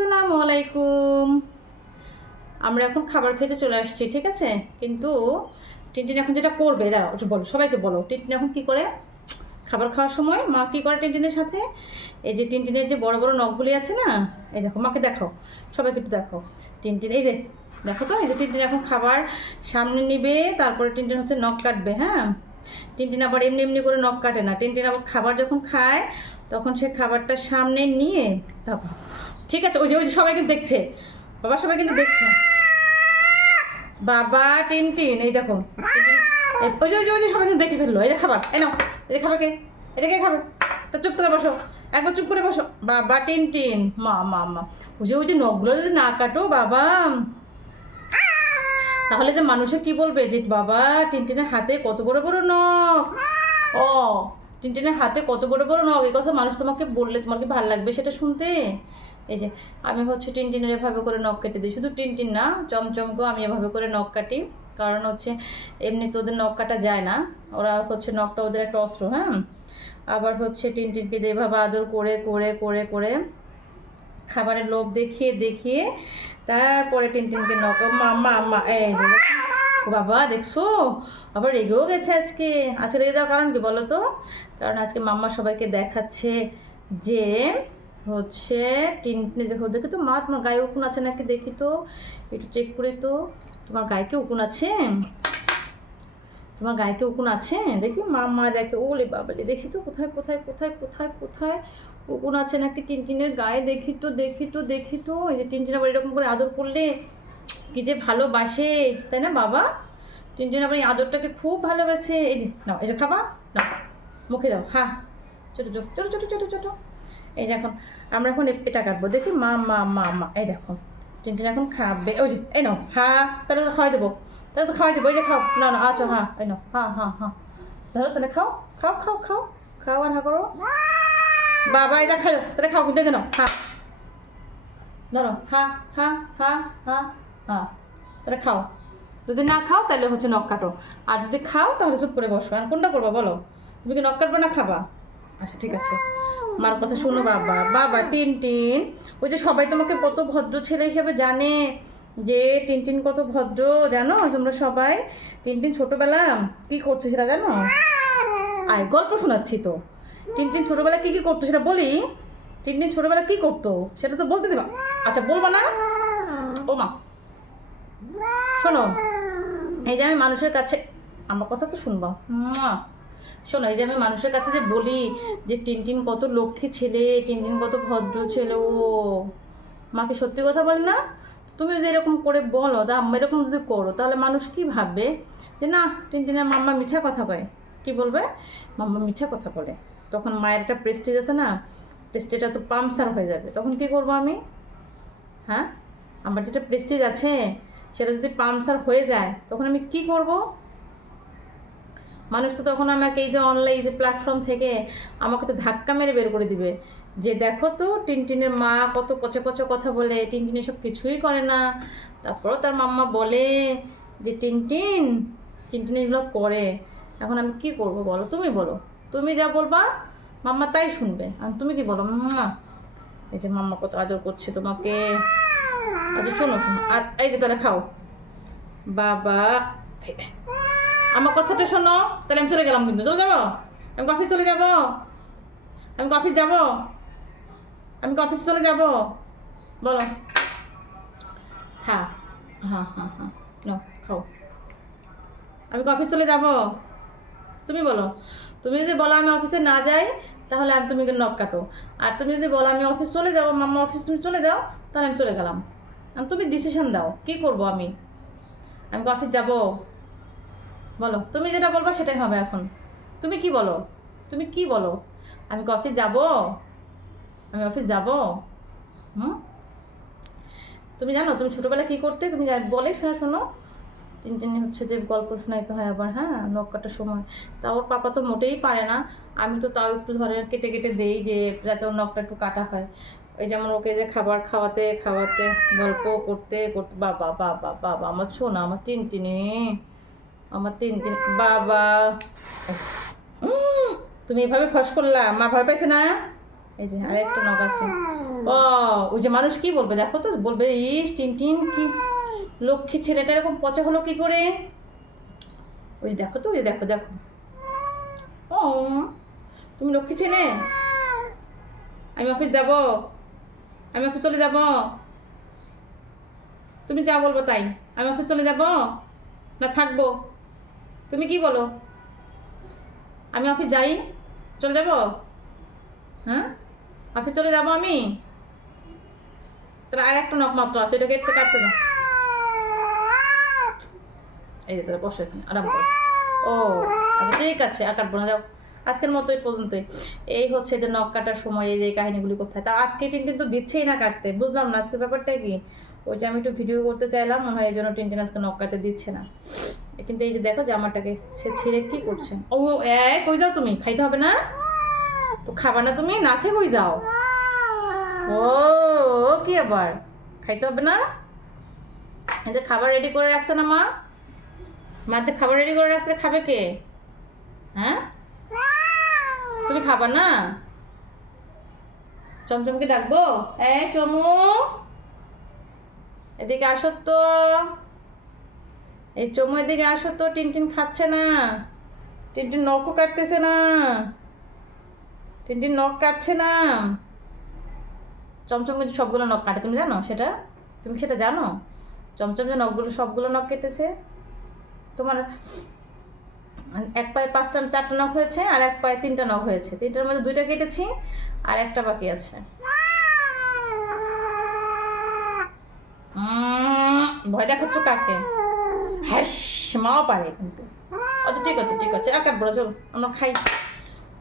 আসসালামু আলাইকুম। আমরা এখন খাবার খেতে চলে আসছি, ঠিক আছে? কিন্তু টিনটিন এখন যেটা করবে, দাঁড়াও একটু বলো, সবাইকে বলো টিনটিন এখন কি করে। খাবার খাওয়ার সময় মা কি করে টিনটিনের সাথে, এই যে টিনটিনের যে বড় বড় নখগুলি আছে না, এই দেখো, মাকে দেখাও, সবাইকে একটু দেখো। টিনটিন এই যে দেখো তো, এই যে টিনটিন এখন খাবার সামনে নিবে, তারপরে টিনটিন হচ্ছে নখ কাটবে। হ্যাঁ, টিনটিন আবার এমনি এমনি করে নখ কাটে না। টিনটিন আবার খাবার যখন খায় তখন সে খাবারটা সামনে নিয়ে তারপর, ঠিক আছে? ওই যে সবাই কিন্তু দেখছে, বাবা সবাই কিন্তু দেখছে। বাবা টিনটিন এই দেখো, ওই যে সবাই কিন্তু দেখে ফেললো। এই যে খাবার, এই নাও, এই যে খাবার কে, এটা কে খাবে? তা চুপ করে বসো, একবার চুপ করে বসো। বাবা টিনটিন, মা ওই যে নখগুলো যদি না কাটো বাবা, তাহলে যে মানুষে কি বলবে যে বাবা টিনটিনের হাতে কত বড় বড় নখ। ও, টিনটিনের হাতে কত বড় বড় নখ, এই কথা মানুষ তোমাকে বললে তোমার কি ভালো লাগবে সেটা শুনতে? এই যে আমি হচ্ছে টিনটিনের এভাবে করে নখ কেটে দিই, শুধু টিনটিন না, চমচমকেও আমি এভাবে করে নখ কাটি। কারণ হচ্ছে এমনি তো ওদের নখ কাটা যায় না, ওরা হচ্ছে নখটা ওদের একটা অস্ত্র। হ্যাঁ, আবার হচ্ছে টিনটিনকে যেভাবে আদর করে করে করে করে খাবারের লোভ দেখিয়ে দেখিয়ে তারপরে টিনটিনকে নখ, মা এই যে বাবা দেখছো, আবার রেগেও গেছে আজকে। আজকে রেগে যাওয়ার কারণ কি বলো তো? কারণ আজকে মাম্মা সবাইকে দেখাচ্ছে যে হচ্ছে টিনটিনে যে দেখি তো, মা তোমার গায়ে উকুন আছে নাকি, দেখি তো, একটু চেক করি তো, তোমার গায়ে কি উকুন আছে? তোমার গায়ে কি উকুন আছে দেখি। মা দেখে, ওলে বাবালে, দেখি তো কোথায় কোথায় কোথায় কোথায় কোথায় উকুন আছে নাকি টিনটিনের গায়ে, দেখি তো দেখি তো দেখি তো। এই যে টিনটিন আবার এরকম করে আদর করলে কি যে ভালোবাসে, তাই না বাবা? টিনটিন আবার এই আদরটাকে খুব ভালোবাসে। এই যে নাও, এই যে খাবা, নাও মুখে দাও। হ্যাঁ, ছোটো ছোটো ছোটো ছোটো ছোটো ছোটো। এই যে এখন আমরা এখন এটা কাটবো, দেখি। মা এই দেখো, টিনটিন এখন খাবে। ওই যে এই নাও, হ্যাঁ তাহলে তো খাওয়াই দেবো, তাহলে তো খাওয়াই দেবো। এই যে খাও, না আচ্ছা, হ্যাঁ এই নাও, হ্যাঁ ধরো তাহলে খাও খাও খাও খাও খাও, আর হা করো বাবা, এটা খাও তাহলে খাও, কিন্তু নাও, হ্যাঁ ধরো, হ্যাঁ তাহলে খাও। যদি না খাও তাহলে হচ্ছে নখ কাটো, আর যদি খাও তাহলে চুপ করে বসো। আর কোনটা করবা বলো? তুমি কি নখ কাটবে না খাবা? আচ্ছা ঠিক আছে, মার কথা শোনো বাবা। বাবা টিনটিন, ওই যে সবাই তোমাকে কত ভদ্র ছেলে হিসেবে জানে, যে টিনটিন কত ভদ্র জানো তোমরা সবাই। টিনটিন ছোটোবেলা কি করছে সেটা জানো? আয় গল্প শোনাচ্ছি তো। টিনটিন ছোটোবেলা কি কি করতো সেটা বলি। টিনটিন ছোটোবেলা কি করতো সেটা তো বলতে দেবা? আচ্ছা বলবা না? ও মা শোনো, এই যে আমি মানুষের কাছে, আমার কথা তো শুনবা। শোনো, এই যে আমি মানুষের কাছে যে বলি যে টিনটিন কত লক্ষ্মী ছেলে, টিনটিন কত ভদ্র ছেলে, ও মাকে সত্যি কথা বলে না? তুমি যদি এরকম করে বলো, তা আম্মা এরকম যদি করো, তাহলে মানুষ কি ভাববে? যে না, টিনটিনের মাম্মা মিছা কথা কয়। কি বলবে? মাম্মা মিছা কথা বলে। তখন মায়ের একটা প্রেস্টিজ আছে না, প্রেস্টিজটা তো পাম্পসার হয়ে যাবে। তখন কি করবো আমি? হ্যাঁ, আমার যেটা প্রেস্টিজ আছে সেটা যদি পাম্পসার হয়ে যায় তখন আমি কি করব? মানুষ তো তখন আমাকে এই যে অনলাইন যে প্ল্যাটফর্ম থেকে আমাকে তো ধাক্কা মেরে বের করে দিবে, যে দেখো তো টিনটিনের মা কত পচে পচে কথা বলে, টিনটিন সব কিছুই করে না, তারপরও তার মাম্মা বলে যে টিনটিন টিনটিন এগুলো করে। এখন আমি কি করব বলো? তুমি বলো, তুমি যা বলবা মাম্মা তাই শুনবে। আর তুমি কি বলো? এই যে মাম্মা কত আদর করছে তোমাকে। আচ্ছা শোনো শোনো, আর এই যে তাহলে খাও বাবা, আমার কথাটা শোনো। তাহলে আমি চলে গেলাম, কিন্তু চলে যাবো, আমি অফিস চলে যাব, আমি অফিস যাব, আমি অফিসে চলে যাব, বলো। হ্যাঁ নাও খাও, আমি অফিস চলে যাব। তুমি বলো, তুমি যদি বলো আমি অফিসে না যাই তাহলে আর তুমি নখ কাটো, আর তুমি যদি বলো আমি অফিস চলে যাবো, মাম্মা অফিস তুমি চলে যাও, তাহলে আমি চলে গেলাম। তুমি ডিসিশন দাও কি করব আমি অফিস যাব, বলো। তুমি যেটা বলবা সেটাই হবে এখন। তুমি কি বলো? তুমি কি বলো? আমি কি অফিস যাব? আমি অফিস যাব? হুম, তুমি জানো তুমি ছোটোবেলা কী করতে? তুমি বলে শোনো শোনো, টিনটিনি হচ্ছে যে গল্প শোনাইতে হয় আবার, হ্যাঁ, নখ কাটার সময়। তা ওর পাপা তো মোটেই পারে না, আমি তো তাও একটু ধরে কেটে কেটে দেই, যে যাতে ওর নখটা একটু কাটা হয়। ওই যেমন ওকে যে খাবার খাওয়াতে খাওয়াতে গল্প করতে করতে, বাবা আমার শোনা, আমার টিনটিনি, আমার টিনটিনি বাবা। তুমি এভাবে ফস করলা, মা ভয় পাইছে না? এই যে আরেকটা নখ আছে, ও ওই যে মানুষ কি বলবে দেখো তো, বলবে ইস টিনটিন কি লক্ষ্মী ছেলেটা এরকম পচা হলো কি করে। ওই যে দেখো তো, ওই যে দেখো দেখো, ও তুমি লক্ষ্মী ছেলে, আমি অফিস যাব, আমি অফিস চলে যাব, তুমি যা বলবো তাই, আমি অফিস চলে যাব না থাকবো, তুমি কি বলো, আমি অফিস যাই, চলে যাব, হ্যাঁ অফিস চলে যাব আমি, তাহলে আর একটা নখ মাত্র আছে, এটাকে একটু কাটতে দাও, এই যে তাহলে বসে এখানে আরাম করো। ও আচ্ছা ঠিক আছে, আর কাটবো না, যাও আজকের মতো এই পর্যন্তই। এই হচ্ছে যে নখ কাটার সময় এই যে কাহিনীগুলি কোথায়, তা আজকে টিনটিন তো দিচ্ছেই না কাটতে, বুঝলাম না আজকের ব্যাপারটা কি। ওই যে আমি একটু ভিডিও করতে চাইলাম, মনে হয় এই জন্য টিনটিন আজকে নখ কাটতে দিচ্ছে না। কিন্তু এই যে দেখো জামাটাকে সে ছিঁড়ে কি করছে। ও কই যাও তুমি, খাইতে হবে না তো, খাবা না তুমি, না খেয়ে কই যাও, ও কি আবার খাইতে হবে না। এই যে খাবার রেডি করে রাখছে না মা, মা যে খাবার রেডি করে রাখছে খাবে কে, হ্যাঁ তুমি খাবা না, চমচমকে ডাকবো, এই চমু এদিকে আসো তো, এই চমু এদিকে আসো তো, টিনটিন খাচ্ছে না, টিনটিন নখও কাটতেছে না, টিনটিন নখ কাটছে না। চমচম কিন্তু সবগুলো নখ কাটে, তুমি জানো সেটা, তুমি সেটা জানো, চমচম যে নখগুলো সবগুলো নখ কেটেছে। তোমার এক পায়ে 5টা 4টা নখ হয়েছে, আর এক পায়ে 3টা নখ হয়েছে, 3টার মধ্যে 2টা কেটেছি আর একটা বাকি আছে। ভয় দেখাচ্ছ কাকে, হ্যাস মাও পারে কিন্তু। আচ্ছা ঠিক আছে ঠিক আছে, আর কাটবো না, চলো আমরা খাই।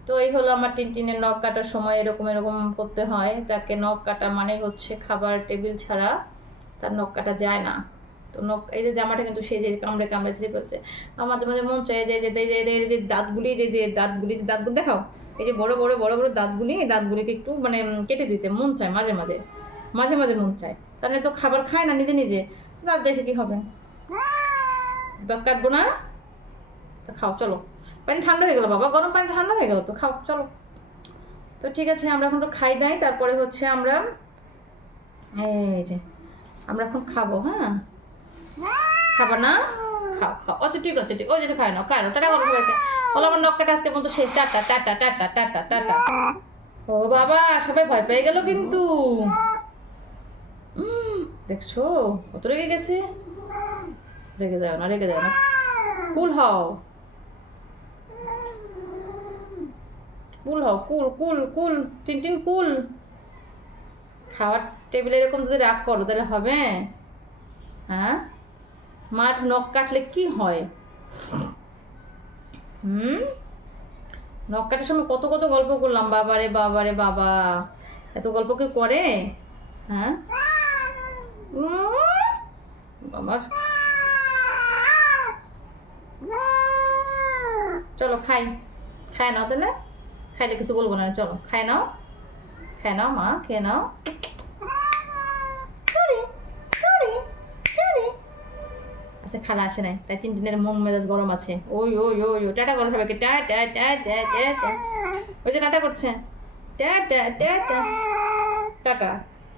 তো এই হলো আমার টিনটিনের নখ কাটার সময়, এরকম এরকম করতে হয়, যাকে নখ কাটা মানে হচ্ছে খাবার টেবিল ছাড়া তার নখ কাটা যায় না। তো নখ এই যে জামাটা কিন্তু সেই যে কামড়ে কামড়ে স্লিপ হচ্ছে, আমার মাঝে মাঝে মন চায় যে যে দাঁতগুলি, যে দাঁতগুলি, যে দাঁতগুলো দেখাও, এই যে বড় বড় বড় বড় দাঁতগুলি, এই দাঁতগুলিকে একটু মানে কেটে দিতে মন চায়, মাঝে মাঝে মাঝে মাঝে মন চায়, তার তো খাবার খায় না নিজে নিজে, দাঁত দেখে কি হবে, দাঁত কাটবো না, তো খাও চলো, পানি ঠান্ডা হয়ে গেলো বাবা, গরম পানি ঠান্ডা হয়ে গেলো তো, খাও চলো। তো ঠিক আছে আমরা এখন তো খাই দাই, তারপরে হচ্ছে আমরা এই যে আমরা এখন খাবো, হ্যাঁ খাবার না, খাও খাও, আচ্ছা ঠিক আছে ঠিক, ওই যে খাই নাও খাই নাও, টাটা করো সবাইকে, বলো আমার নখ কাটা আজকে পর্যন্ত শেষ, tata tata tata tata tata. ও বাবা সবাই ভয় পেয়ে গেল কিন্তু, দেখছো কত রেগে গেছে, রেগে যাও না রেগে যাও না, কুল হও কুল হও, কুল কুল কুল, টিনটিন কুল। খাওয়ার টেবিলে এরকম যদি রাগ করো তাহলে হবে, হ্যাঁ মার নখ কাটলে কি হয়, নখ কাটার সময় কত কত গল্প করলাম, বাবারে বাবারে বাবা, এত গল্প কেউ করে, হ্যাঁ আমার, চলো খাই, খায় নাও তাহলে, খাইলে কিছু বলবো না, চলো খাই নাও, খাই নাও মা, খেয়ে নাও। আচ্ছা খালা আসে নাই তাই টিনটিনের মন মেজাজ গরম আছে, ওই ওই ওই ও টাটা করো সবাইকে, টা টা টা টা টা টা, ওই যে টাটা করছে, টা টা টা টা টাটা।